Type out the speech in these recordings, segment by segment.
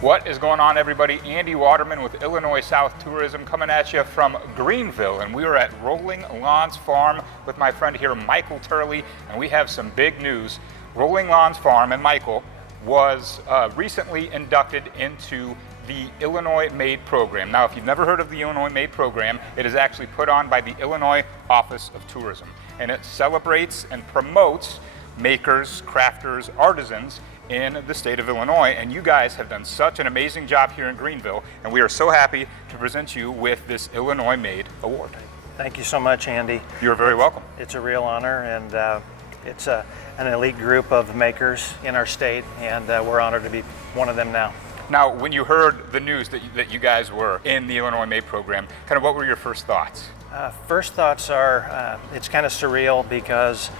What is going on, everybody? Andy Waterman with Illinois South Tourism coming at you from Greenville, and we are at Rolling Lawns Farm with my friend here, Michael Turley, and we have some big news. Rolling Lawns Farm and Michael was recently inducted into the Illinois Made program. Now, if you've never heard of the Illinois Made program, it is actually put on by the Illinois Office of Tourism, and it celebrates and promotes makers, crafters, artisans in the state of Illinois, and you guys have done such an amazing job here in Greenville, and we are so happy to present you with this Illinois Made Award. Thank you so much, Andy. You're very welcome. It's a real honor, and it's an elite group of makers in our state, and we're honored to be one of them now. Now, when you heard the news that you guys were in the Illinois Made program, kind of what were your first thoughts? First thoughts are, it's kind of surreal because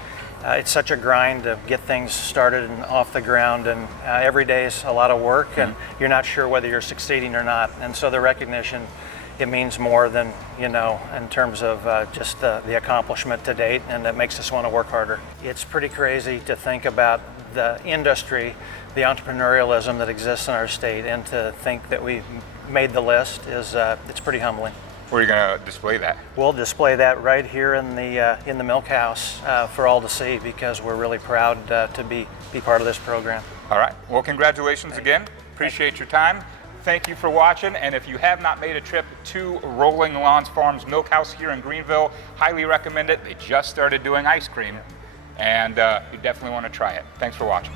it's such a grind to get things started and off the ground, and every day is a lot of work, and you're not sure whether you're succeeding or not. And so the recognition, it means more than, in terms of just the accomplishment to date, and it makes us want to work harder. It's pretty crazy to think about the industry, the entrepreneurialism that exists in our state, and to think that we made the list is it's pretty humbling. Where are you going to display that? We'll display that right here in the milk house for all to see, because we're really proud to be part of this program. All right. Well, congratulations again. Appreciate your time. Thank you for watching. And if you have not made a trip to Rolling Lawns Farm's Milk House here in Greenville, highly recommend it. They just started doing ice cream, and you definitely want to try it. Thanks for watching.